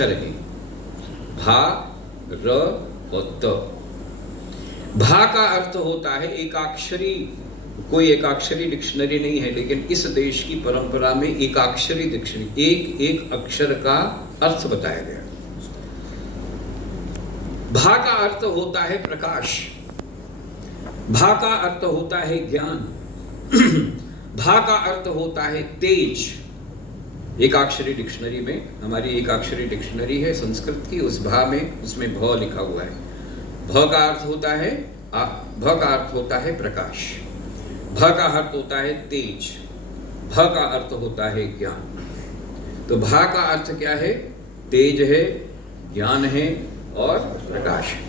अक्षर हैं, भा, र और त। भा का अर्थ होता है एकाक्षरी, कोई एकाक्षरी डिक्शनरी नहीं है, लेकिन इस देश की परंपरा में एकाक्षरी डिक्शनरी, एक एक अक्षर का अर्थ बताया गया। भा का अर्थ होता है प्रकाश, भा का अर्थ होता है ज्ञान, भा का अर्थ होता है तेज। एकाक्षरी डिक्शनरी में, हमारी एकाक्षरी डिक्शनरी है संस्कृत की, उस भा में, उसमें भ लिखा हुआ है। भ का अर्थ होता है भ का अर्थ होता है प्रकाश, भ का अर्थ होता है तेज, भ का अर्थ होता है ज्ञान। तो भा का अर्थ क्या है? तेज है, ज्ञान है और प्रकाश है।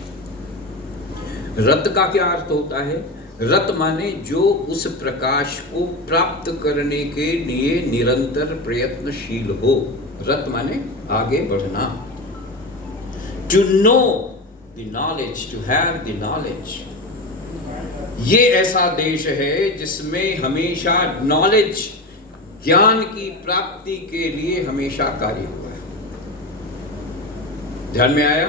रत का क्या अर्थ होता है? रत माने जो उस प्रकाश को प्राप्त करने के लिए निरंतर प्रयत्नशील हो। रत माने आगे बढ़ना। To know the knowledge, to have the knowledge. ये ऐसा देश है जिसमें हमेशा नॉलेज, ज्ञान की प्राप्ति के लिए हमेशा कार्य हुआ है। ध्यान में आया?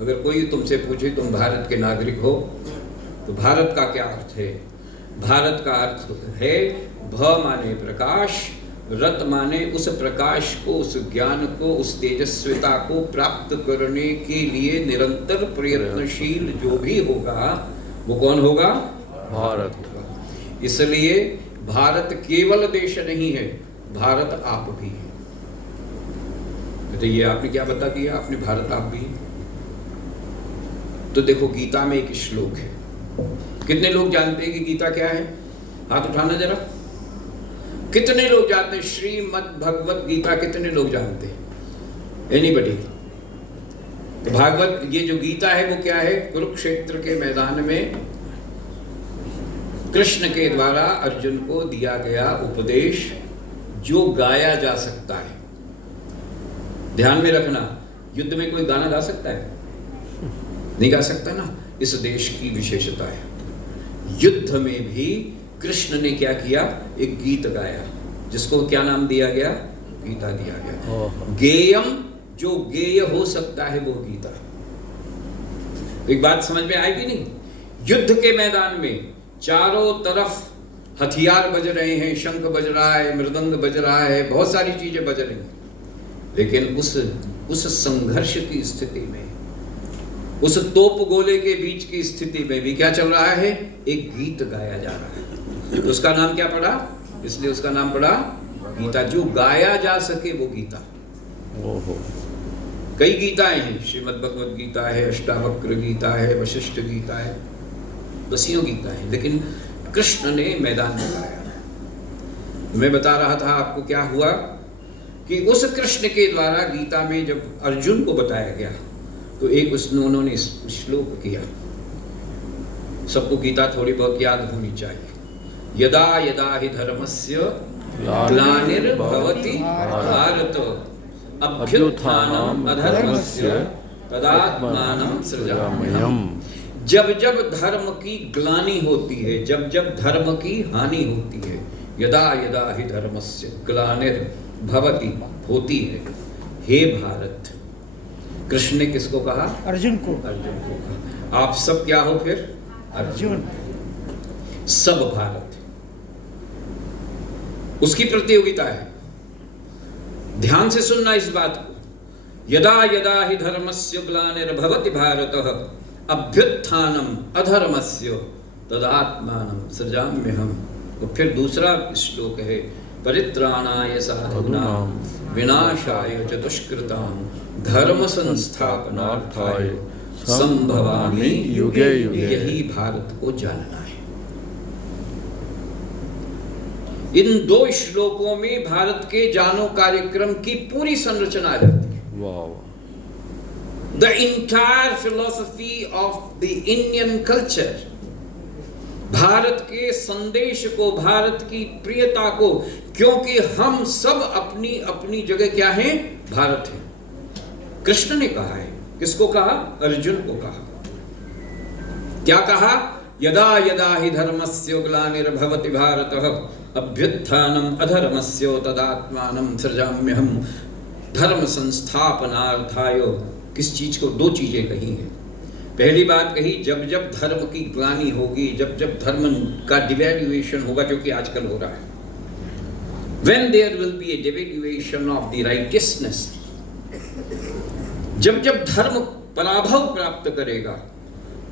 अगर कोई तुमसे पूछे तुम भारत के नागरिक हो, तो भारत का क्या अर्थ है? भारत का अर्थ है भ माने प्रकाश, रत माने उस प्रकाश को, उस ज्ञान को, उस तेजस्विता को प्राप्त करने के लिए निरंतर प्रयत्नशील जो भी होगा वो कौन होगा? भारत होगा। इसलिए भारत केवल देश नहीं है, भारत आप भी है। तो ये आपने क्या बता दिया? आपने भारत आप भी। तो देखो गीता में एक श्लोक है, कितने लोग जानते हैं कि गीता क्या है? हाथ उठाना जरा। कितने लोग जानते हैं श्रीमद् भगवत गीता? कितने लोग जानते हैं? एनीबडी? तो भागवत, ये जो गीता है वो क्या है? कुरुक्षेत्र के मैदान में कृष्ण के द्वारा अर्जुन को दिया गया उपदेश, जो गाया जा सकता है। ध्यान में रखना, युद्ध में कोई गाना गा सकता है? नहीं गा सकता ना। इस देश की विशेषता है, युद्ध में भी कृष्ण ने क्या किया? एक गीत गाया, जिसको क्या नाम दिया गया? गीता दिया गया। गेयम, जो गेय हो सकता है वो गीता। एक बात समझ में आएगी नहीं? युद्ध के मैदान में चारों तरफ हथियार बज रहे हैं, शंख बज रहा है, मृदंग बज रहा है, बहुत सारी चीजें बज रही हैं, लेकिन उस संघर्ष की स्थिति में, उस तोप गोले के बीच की स्थिति में भी क्या चल रहा है? एक गीत गाया जा रहा है। तो उसका नाम क्या पड़ा? इसलिए उसका नाम पड़ा गीता। जो गाया जा सके वो गीता। कई गीताएं हैं, श्रीमद् भगवत गीता है, अष्टावक्र गीता है, वशिष्ठ गीता है, बसियों गीता है, लेकिन कृष्ण ने मैदान में गाया। मैं बता रहा था आपको क्या हुआ कि उस कृष्ण के द्वारा गीता में जब अर्जुन को बताया गया, तो एक उन्होंने श्लोक किया। सबको गीता थोड़ी बहुत याद होनी चाहिए। यदा यदा हि धर्मस्य ग्लानिर्भवति भारत अभ्युत्थानम् अधर्मस्य तदात्मानं सृजाम्यहम्। जब जब धर्म की ग्लानि होती है, जब जब धर्म की हानि होती है, यदा यदा हि धर्मस्य ग्लानिर्भवति, होती है। हे भारत, कृष्ण ने किसको कहा? अर्जुन को। अर्जुन को कहा। आप सब क्या हो फिर? अर्जुन। सब भारत, उसकी प्रतियोगिता है। ध्यान से सुनना इस बात को। यदा यदा हि धर्मस्य ग्लानिर्भवति भारतः अभ्युत्थानम् अधर्मस्य तदात्मानं सृजाम्यहम्। और फिर दूसरा श्लोक है, परित्राणाय साधूनां विनाशाय च दुष्कृतां धर्म संस्थापनार्थाय संभवामि युगे युगे। यही भारत को जानना है। इन दो श्लोकों में भारत के जानो कार्यक्रम की पूरी संरचना आ जाती है। वाह। The entire philosophy of the Indian culture, Bharat के संदेश को, भारत की प्रियता को, क्योंकि हम सब अपनी अपनी जगह क्या हैं? भारत है। कृष्ण ने कहा है। किसको कहा? अर्जुन को कहा। क्या कहा? यदा यदा हि धर्मस्य ग्लानिर्भवति भारतः अभ्युत्थानम् अधर्मस्य तदात्मानं सृजाम्यहम्। धर्म संस्थापनार्थाय, किस चीज को, दो चीजें कही हैं। पहली बात कही, जब जब धर्म की ग्लानि होगी, जब जब धर्म का डिवैल्यूएशन होगा, जो कि आजकल हो रहा है, when there will be a devaluation of the righteousness, जब जब धर्म पराभव प्राप्त करेगा,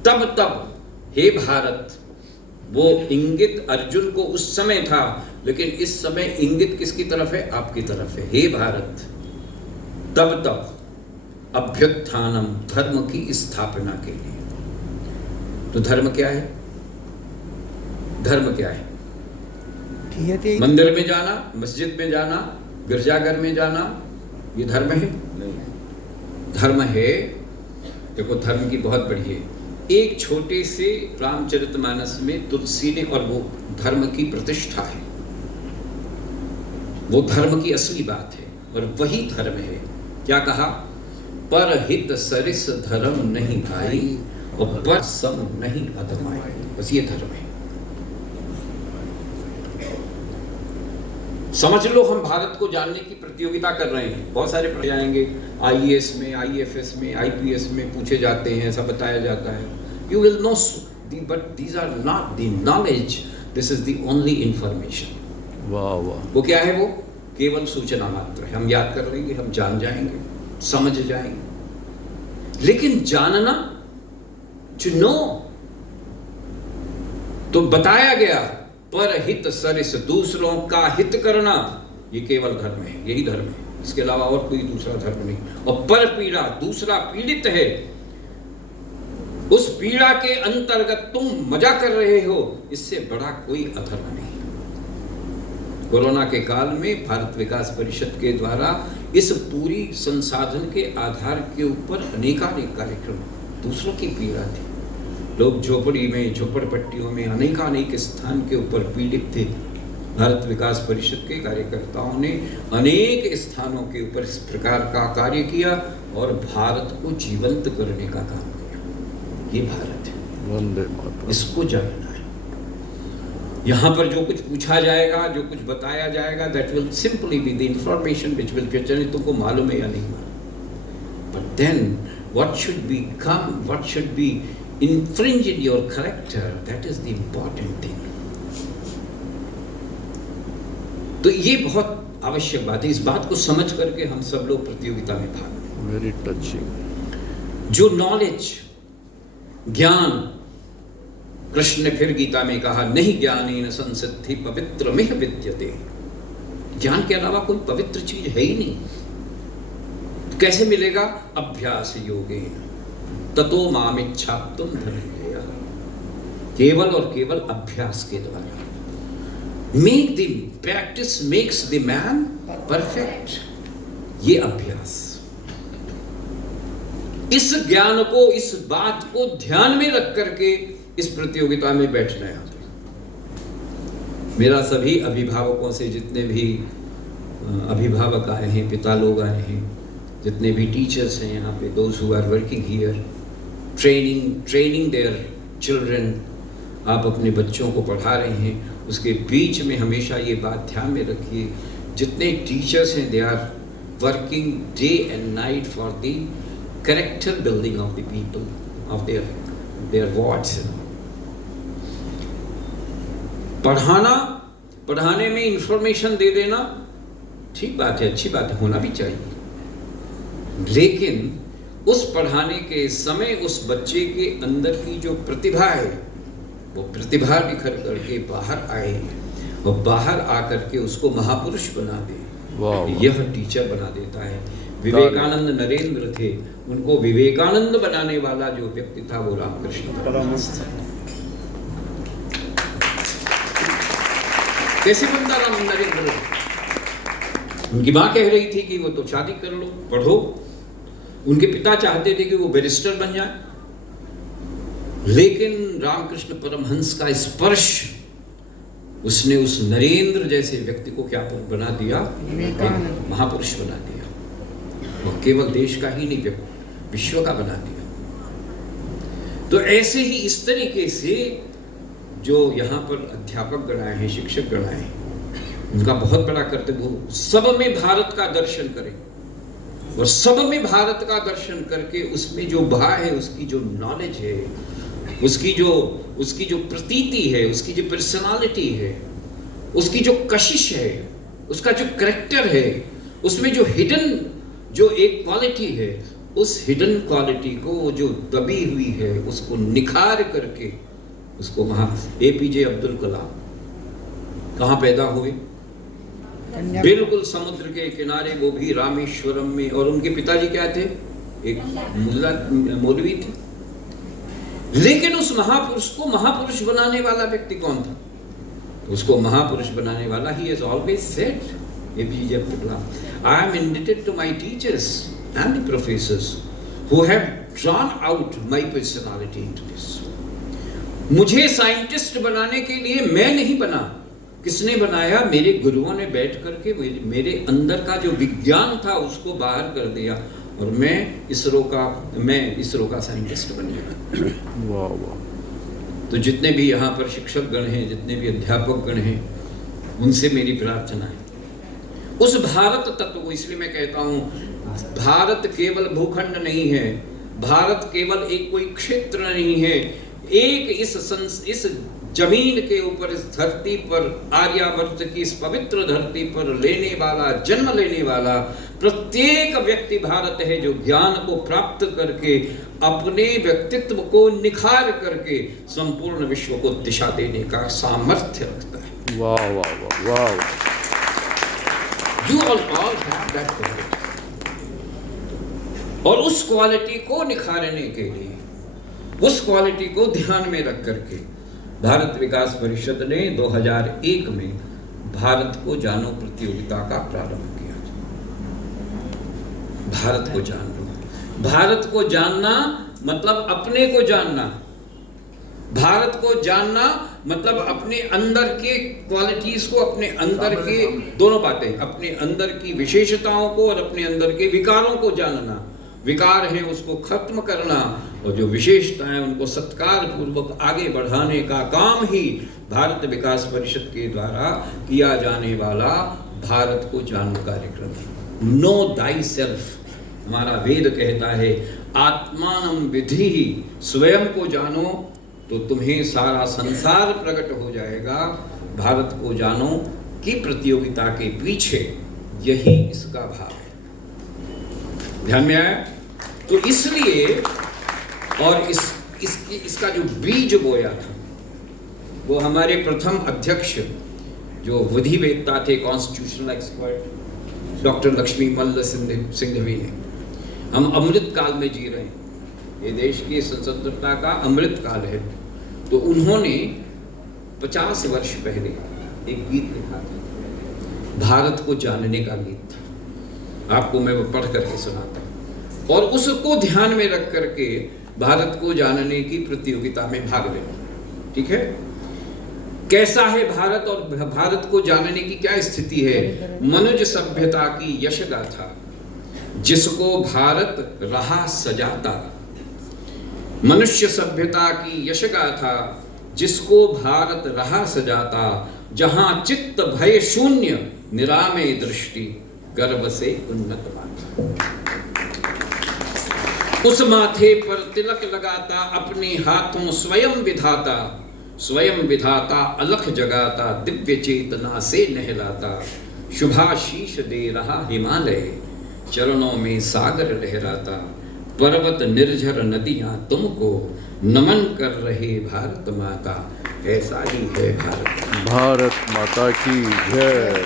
तब तब हे भारत, वो इंगित अर्जुन को उस समय था, लेकिन इस समय इंगित किसकी तरफ है? आपकी तरफ है। हे भारत, तब तब अभ्युत्थानम, धर्म की स्थापना के लिए। तो धर्म क्या है? धर्म क्या है? मंदिर में जाना, मस्जिद में जाना, गिरजाघर में जाना, ये धर्म है? धर्म है, देखो धर्म की बहुत बड़ी है। एक छोटे से रामचरितमानस में तुलसी ने, और वो धर्म की प्रतिष्ठा है, वो धर्म की असली बात है, और वही धर्म है। क्या कहा? पर हित सरिस धर्म नहीं भाई, और पर सम नहीं अधमाई। बस ये धर्म है। समझ लो, हम भारत को जानने की प्रतियोगिता कर रहे हैं। बहुत सारे प्रश्न आएंगे, आईएएस में, आईएफएस में, आईपीएस में पूछे जाते हैं, ऐसा बताया जाता है। You will know, but these are not the knowledge, this is the only information. वाह वाह। वो क्या है? वो केवल सूचना मात्र है। हम याद कर लेंगे, हम जान जाएंगे, समझ जाएंगे, लेकिन जानना, टू नो, तो बताया गया, पर हित सरिस, दूसरों का हित करना, ये केवल धर्म है, यही धर्म है, इसके अलावा और कोई दूसरा धर्म नहीं। और पर पीड़ा, दूसरा पीड़ित है, उस पीड़ा के अंतर्गत तुम मजा कर रहे हो, इससे बड़ा कोई अधर्म नहीं। कोरोना के काल में भारत विकास परिषद के द्वारा इस पूरी संसाधन के आधार के ऊपर अनेकानेक कार्यक्रम, दूसरों की पीड़ा थी, लोग झोपड़ी में, झोपड़पट्टियों में, अनेकानेक स्थान के ऊपर पीड़ित थे। भारत विकास परिषद के कार्यकर्ताओं ने अनेक स्थानों के ऊपर इस प्रकार का कार्य किया और भारत को जीवंत करने का काम किया। ये भारत है, इसको जानना है। यहाँ पर जो कुछ पूछा जाएगा, जो कुछ बताया जाएगा, that will simply be the information which will question, तुमको मालूम है या नहीं मालूम, but then what should be come, what should be infringe in your character, that is the important thing. तो ये बहुत आवश्यक बात है। इस बात को समझ करके हम सब लोग प्रतियोगिता में भाग लें। Very touching. जो नॉलेज, ज्ञान, कृष्ण ने फिर गीता में कहा, नहीं ज्ञानेन संसिद्धि पवित्रमिह विद्यते। ज्ञान के अलावा कोई पवित्र चीज है ही नहीं। कैसे मिलेगा? अभ्यास योगेन ततो मामिच्छाप्तुम धनंजय। केवल और केवल अभ्यास के द्वारा। Make the practice makes the man perfect. ये अभ्यास, इस ज्ञान को, इस बात को ध्यान में रख करके इस प्रतियोगिता में बैठना है। मेरा सभी अभिभावकों से, जितने भी अभिभावक आए हैं, पिता लोग आए हैं, जितने भी टीचर्स हैं यहाँ पे, those who are working here, training their children, आप अपने बच्चों को पढ़ा रहे हैं, उसके बीच में हमेशा ये बात ध्यान में रखिए, जितने टीचर्स हैं, they are working day and night for the character building of the people, of their wards. पढ़ाने में इंफॉर्मेशन दे देना ठीक बात है, अच्छी बात है, होना भी चाहिए, लेकिन उस पढ़ाने के समय उस बच्चे के अंदर की जो प्रतिभा है, वो प्रतिभा निखर करके बाहर आए और बाहर आकर के उसको महापुरुष बना दे। यह टीचर बना देता है। विवेकानंद नरेंद्र थे, उनको विवेकानंद बनाने वाला जो व्यक्ति था वो रामकृष्ण परमहंस। कैसे बनता राम नरेंद्र? उनकी माँ कह रही थी कि वो तो शादी कर लो, पढ़ो। उनके पिता चाहते थे कि वो बैरिस्टर बन जाए, लेकिन रामकृष्ण परमहंस का स्पर्श उसने उस नरेंद्र जैसे व्यक्ति को क्या बना दिया? महापुरुष बना दिया। वो केवल देश का ही नहीं, विश्व का बना दिया। तो ऐसे ही इस तरीके से जो यहाँ पर अध्यापक गण आए हैं, शिक्षक गण आए हैं, उनका बहुत बड़ा कर्तव्य हो सब में भारत का दर्शन करें, और सब में भारत का दर्शन करके उसमें जो भा है, उसकी जो नॉलेज है, उसकी जो प्रतीति है, उसकी जो पर्सनालिटी है, उसकी जो कशिश है, उसका जो करेक्टर है, उसमें जो हिडन जो एक क्वालिटी है, उस हिडन क्वालिटी को जो दबी हुई है उसको निखार करके उसको एपीजे अब्दुल कलाम कहाँ पैदा हुए? बिल्कुल समुद्र के किनारे, वो भी रामेश्वरम में। और उनके पिताजी क्या थे? एक मुल्ला मौलवी थे। लेकिन उस महापुरुष को महापुरुष बनाने वाला व्यक्ति कौन था? उसको महापुरुष बनाने वाला, he has always said, APJ Abdul Kalam, I am indebted to my teachers and the professors who have drawn out my personality into this. मुझे साइंटिस्ट बनाने के लिए मैं नहीं बना, किसने बनाया? मेरे गुरुओं ने बैठ करके मेरे अंदर का जो विज्ञान था उसको बाहर कर दिया और मैं इसरो का साइंटिस्ट बन गया। वाह वाह। तो जितने भी यहाँ पर शिक्षक गण हैं, जितने भी अध्यापक गण हैं, उनसे मेरी प्रार्थना है उस भारत तत्व को। इसलिए मैं कहता हूँ भारत केवल भूखंड नहीं है, भारत केवल एक कोई क्षेत्र नहीं है, एक इस जमीन के ऊपर, इस धरती पर, आर्यावर्त की इस पवित्र धरती पर लेने वाला, जन्म लेने वाला प्रत्येक व्यक्ति भारत है, जो ज्ञान को प्राप्त करके अपने व्यक्तित्व को निखार करके संपूर्ण विश्व को दिशा देने का सामर्थ्य रखता है। वाह वाह वाह वाह। You all have that quality. और उस क्वालिटी को निखारने के लिए, उस क्वालिटी को ध्यान में रख करके भारत विकास परिषद ने 2001 में भारत को जानो प्रतियोगिता का प्रारंभ किया। भारत को जान लो। भारत को जानना मतलब अपने को जानना। भारत को जानना मतलब अपने अंदर के क्वालिटीज को, अपने अंदर के दोनों बातें, अपने अंदर की विशेषताओं को और अपने अंदर के विकारों को जानना। विकार है उसको खत्म करना और जो विशेषता है उनको सत्कार पूर्वक आगे बढ़ाने का काम ही भारत विकास परिषद के द्वारा किया जाने वाला भारत को जानो कार्यक्रम। नो दाई सेल्फ, हमारा वेद कहता है आत्मानं विधि, स्वयं को जानो तो तुम्हें सारा संसार प्रकट हो जाएगा। भारत को जानो की प्रतियोगिता के पीछे यही इसका भाव है। ध्यान में आया? तो इसलिए और इसका जो बीज बोया था वो हमारे प्रथम अध्यक्ष जो विधिवेत्ता थे, कॉन्स्टिट्यूशनल एक्सपर्ट डॉक्टर लक्ष्मी मल्ल सिंघवी ने। हम अमृत काल में जी रहे हैं, ये देश की स्वतंत्रता का अमृत काल है। तो उन्होंने 50 वर्ष पहले एक गीत लिखा था, भारत को जानने का गीत था। आपको मैं वो पढ़ करके सुनाता हूँ और उसको ध्यान में रख करके भारत को जानने की प्रतियोगिता में भाग लेना। ठीक है? कैसा है भारत और भारत को जानने की क्या स्थिति है? मनुज सभ्यता की यश गाथा, जिसको भारत रहा सजाता। मनुष्य सभ्यता की यश गाथा, जिसको भारत रहा सजाता। जहां चित्त भय शून्य, निरामे दृष्टि, गर्व से उन्नत माथा। उस माथे पर तिलक लगाता, अपने हाथों स्वयं विधाता अलख जगाता, दिव्य चेतना से नहलाता। शुभाशीष दे रहा हिमालय, चरणों में सागर लहराता। पर्वत निर्झर नदियां तुमको नमन कर रहे भारत माता। ऐसा ही है भारत। भारत माता की जय।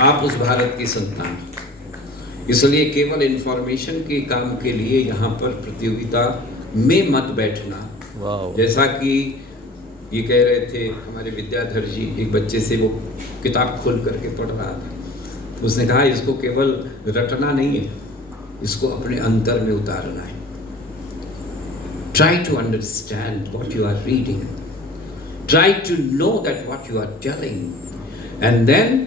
आप उस भारत की संतान, इसलिए केवल इंफॉर्मेशन के काम के लिए यहाँ पर प्रतियोगिता में मत बैठना। जैसा कि ये कह रहे थे हमारे विद्याधर जी, एक बच्चे से वो किताब खोल करके पढ़ रहा था, तो उसने कहा इसको केवल रटना नहीं है, इसको अपने अंतर में उतारना है। Try to understand what you are reading. Try to know that what you are telling, and then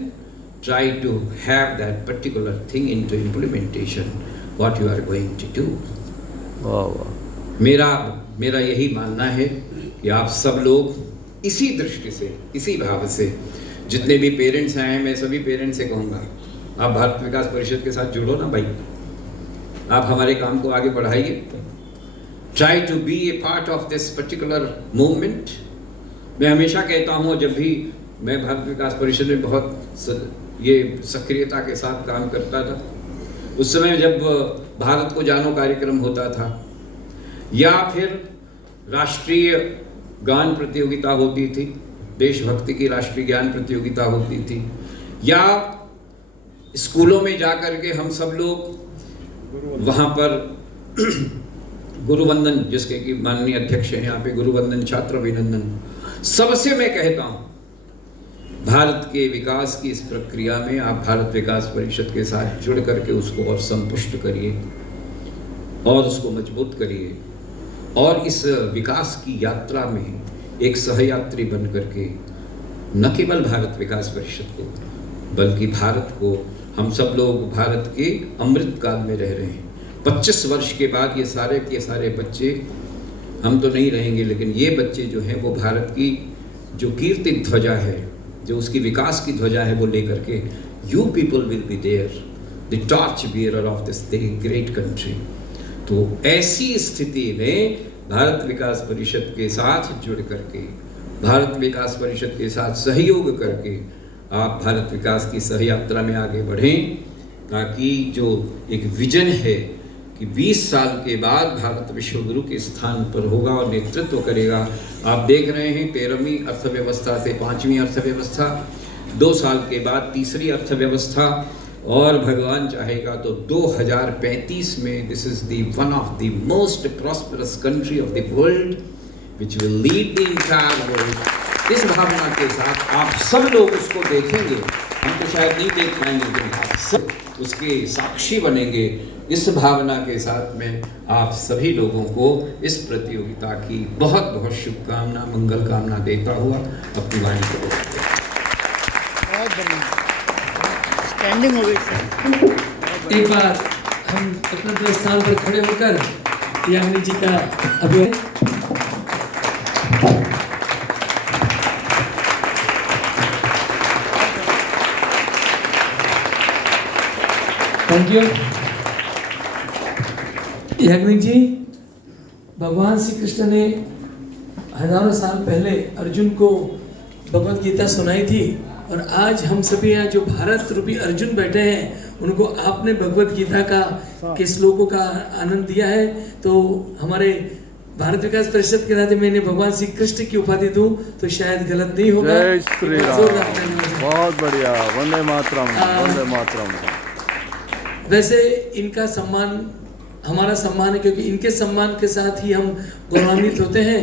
try to have that particular thing into implementation. What you are going to do. मेरा यही मानना है कि आप सब लोग इसी दृष्टि से, इसी भाव से, जितने भी पेरेंट्स आए हैं, मैं सभी पेरेंट्स से कहूँगा आप भारत विकास परिषद के साथ जुड़ो ना भाई। आप हमारे काम को आगे बढ़ाइए। Try to be a part of this particular movement. मैं हमेशा कहता हूँ, जब भी मैं भारत विकास परिषद में बहुत ये सक्रियता के साथ काम करता था, उस समय जब भारत को जानो कार्यक्रम होता था या फिर राष्ट्रीय गान प्रतियोगिता होती थी, देशभक्ति की राष्ट्रीय ज्ञान प्रतियोगिता होती थी, या स्कूलों में जाकर के हम सब लोग वहाँ पर गुरुवंदन, जिसके कि माननीय अध्यक्ष हैं यहाँ पे, गुरुवंदन, छात्र अभिनंदन, सबसे मैं कहता हूँ भारत के विकास की इस प्रक्रिया में आप भारत विकास परिषद के साथ जुड़ करके उसको और संपुष्ट करिए और उसको मजबूत करिए, और इस विकास की यात्रा में एक सहयात्री बन करके न केवल भारत विकास परिषद को बल्कि भारत को, हम सब लोग भारत के अमृत काल में रह रहे हैं। 25 वर्ष के बाद ये सारे के सारे बच्चे, हम तो नहीं रहेंगे, लेकिन ये बच्चे जो हैं वो भारत की जो कीर्ति ध्वजा है, जो उसकी विकास की ध्वजा है, वो लेकर के you people will be there, the torch bearer of this great country. तो ऐसी स्थिति में भारत विकास परिषद के साथ जुड़ करके, भारत विकास परिषद के साथ सहयोग करके आप भारत विकास की सहयात्रा में आगे बढ़ें, ताकि जो एक विजन है कि 20 साल के बाद भारत विश्व गुरु के स्थान पर होगा और नेतृत्व करेगा। आप देख रहे हैं 13वीं अर्थव्यवस्था से 5वीं अर्थव्यवस्था, 2 साल के बाद तीसरी अर्थव्यवस्था, और भगवान चाहेगा तो 2035 में this is the one of the most prosperous country of the world which will lead the entire world. इस भावना के साथ आप सब लोग उसको देखेंगे, हम तो शायद नहीं देख पाएंगे, लेकिन आप सब उसके साक्षी बनेंगे। इस भावना के साथ में आप सभी लोगों को इस प्रतियोगिता की बहुत बहुत शुभकामना, मंगल कामना देता हुआ अपनी वाणी को रोकते हैं। स्टैंडिंग हो गई सर। एक बार हम अपने स्थान पर खड़े होकर यामिनी जी का अभिनंदन। थैंक यू याग्निक जी। भगवान श्री कृष्ण ने हजारों साल पहले अर्जुन को भगवत गीता सुनाई थी, और आज हम सभी यहाँ जो भारत रूपी अर्जुन बैठे हैं, उनको आपने भगवत गीता के श्लोकों का आनंद दिया है। तो हमारे भारत विकास परिषद के नाते मैंने भगवान श्री कृष्ण की उपाधि दूं तो शायद गलत नहीं होगा। जय श्री राम, बहुत बढ़िया, वंदे मातरम, वंदे मातरम। वैसे इनका सम्मान हमारा सम्मान है, क्योंकि इनके सम्मान के साथ ही हम गौरवान्वित होते हैं।